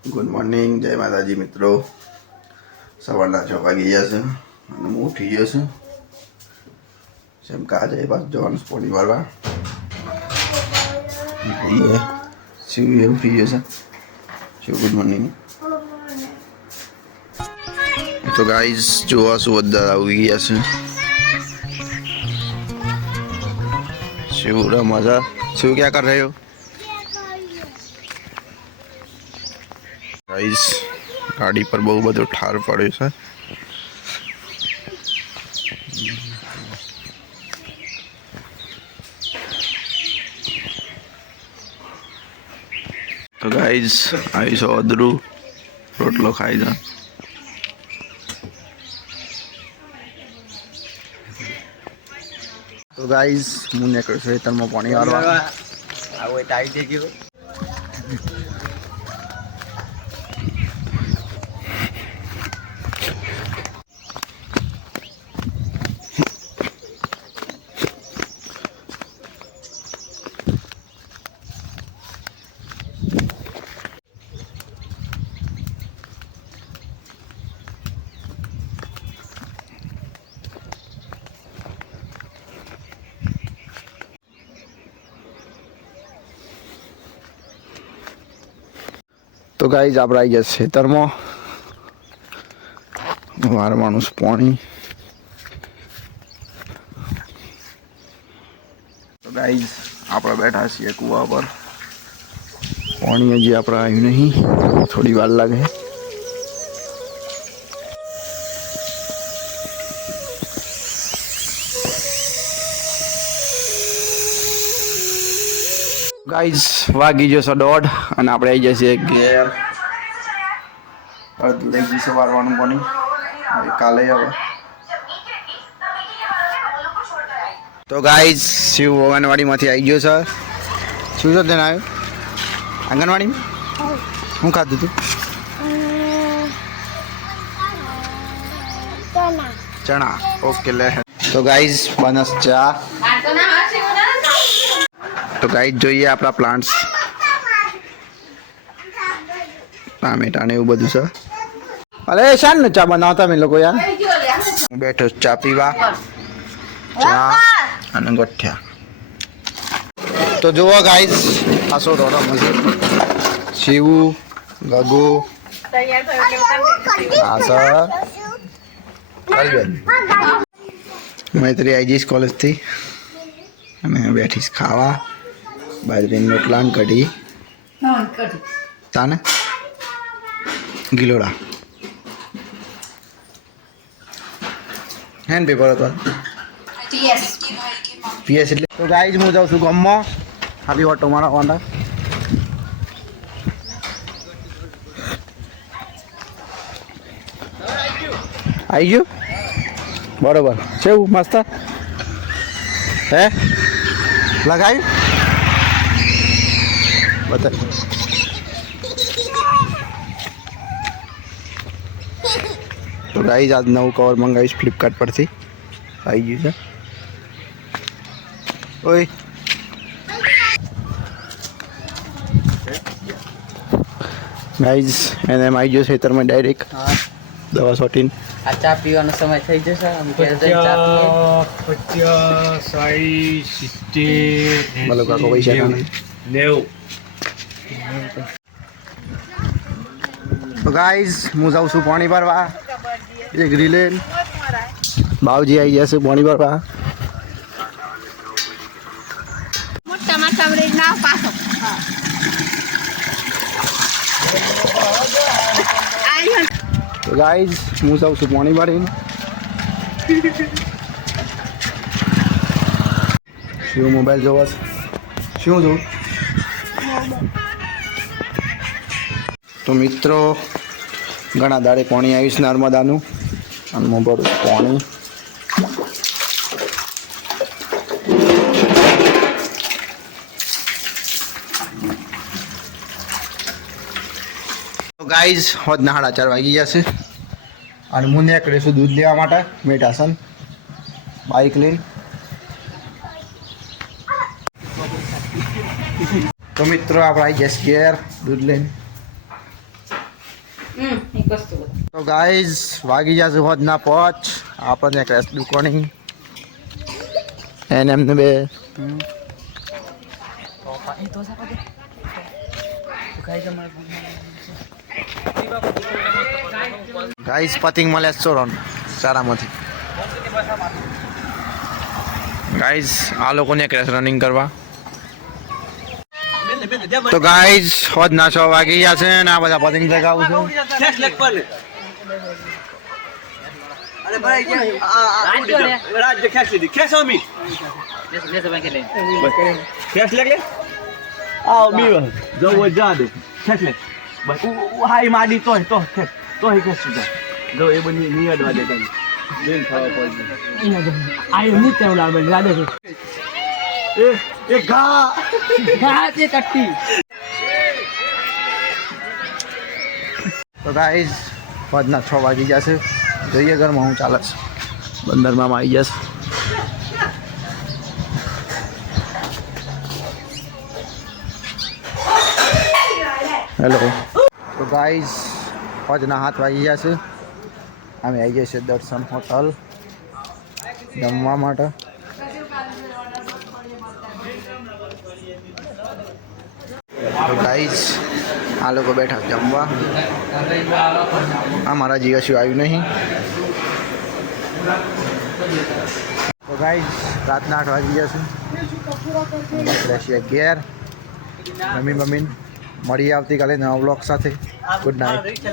Good morning જય માતાજી મિત્રો. સવારના છ વાગી ગયા છે અને હું ઉઠી ગયો છું. જેમ કે આજે પાછું જવાનું સ્પોટી વાળવા. શિવ એવું થઈ ગયો છે. શિવ ગુડ મોર્નિંગ તો ગાઈઝ જોવા શું બધા આવી ગયા છે. શિવ મજા શિવ ક્યાં કર રહ્યો? ગાઈસ ગાડી પર બહુ બધો ઠાર પડ્યો છે. તો ગાઈસ આવીશો અદરું રોટલો ખાઈ જા. તો ગાઈસ હું નીકળ્યો છું ખેતરમાં પાણી વાળવા. આવો ટાઈટ થઈ ગયો. તો ગાઈઝ આપણે આવી ગયા ખેતરમાં. વાર માણસ પાણી. તો ગાઈઝ આપણે બેઠા છીએ કુવા પર. પાણી હજી આપણે આવ્યું નહીં. થોડી વાર લાગે. ગાઈઝ વાગી જશો દોઢ અને આપણે આવી જશે ઘેર. અડધું થઈ ગયું સવારવાનું પાણી કાલે હવે તો ગાઈઝ શિવ આંગણવાડીમાંથી આવી ગયો છે. શું છે તેને આવ્યો આંગણવાડીમાં? શું ખાધું તું? ચણા. ઓકે લે. તો ગાઈઝ બનસ ચા. તો ગાઈડ જોઈએ આપણા પ્લાન્ટ્સ ટામેટા ને એવું બધું છે. અરે શાન ચા બનાવતા અમે લોકો યાર. હું બેઠો ચા પીવા. ચા અને ગઠ્યા. તો જુઓ ગાઈસ આ શું રોડો મજે શિવુ, ગગુ. હા સર મૈત્રી આવી જઈશ કોલેજથી અને બેઠીશ ખાવા. બાજરીની રોટલા ને કઢી. તાને? ગિલોડા. હેન પેપર હતો. પીએસ એટલે. તો ગાઈઝ હું જાઉં છું ગમમાં. ખાલી ઓટો મારા વાંડા આવી ગયું? બરોબર. કેવું? મસ્ત? હે? લગાવ્યું બતા તો ગાઈઝ આજ નવું કવર મંગાવીશ ફ્લિપકાર્ટ પરથી. આવી ગયું છે. ઓય. ગાઈઝ એને આવી ગયો છે ખેતરમાં ડાયરેક્ટ દવા સોટીન. આ ચા પીવાનો સમય થઈ જશે. પચાસ સાઈ સિત્તેર બોલો કાકો પૈસા નેવું. તો ગાઈઝ હું જાઉં છું પાણી ભરવા. એક રીલે બાવજી આવી જશે પાણી ભરવા. તો ગાઈઝ હું જાઉં છું પાણી ભરીને. શું મોબાઈલ જોવા શું જોઉં તો મિત્રો, ઘણા દાડે પાણી આવીશ નર્મદાનું. અને હું ભરું પાણી. ગાઈઝ, હોજ સાડા ચાર વાગી ગયા છે. અને હું ને છું દૂધ લેવા માટે, મેટાસન. બાઇક લઈને. તો મિત્રો, આપણે આવી ઘેર દૂધ લઈને. તો ગાઈઝ વાગી જશે હોજના પોચ. આપણને ક્રેશ દુકોણી એને એમને બે. ગાઈઝ પતિંગ મળે ચોરણ સારામાંથી ગાઈઝ આ લોકોને ક્રેશ રનિંગ કરવા. તો ગાઈઝ હોજના છ વાગી ગયા છે ને આ બધા પતિંગ ચગાવું છે. રાજ્યો લે. રાજ્ય ખેંચ લીધી. ભાઈ લે. આવ જા દે. લે. બસ. હાઈ માડી તોય તો તોય ખેંચ સીધા જો. એ બધી નિયડવા દે તને બેન ખાવા પડે એ એ ઘા. તો ગાઈઝ હોજના છ વાગી જશે જોઈએ ઘરમાં હું ચાલે છે. બંદરમાં આવી જશે હેલો તો ગાઈઝ પાંચના હાથ વાગી ગયા છે. અમે આવી છે દર્શન હોટલ. જમવા માટે. તો ગાઈઝ આ લોકો બેઠા જમવા. આ મારા જીવા શું આવ્યું નહીં. તો ગાઈઝ રાતના આઠ વાગી જશે રહેશે અગિયાર મમ્મી મમ્મી મળીએ આવતીકાલે નવા બ્લોગ સાથે. Good night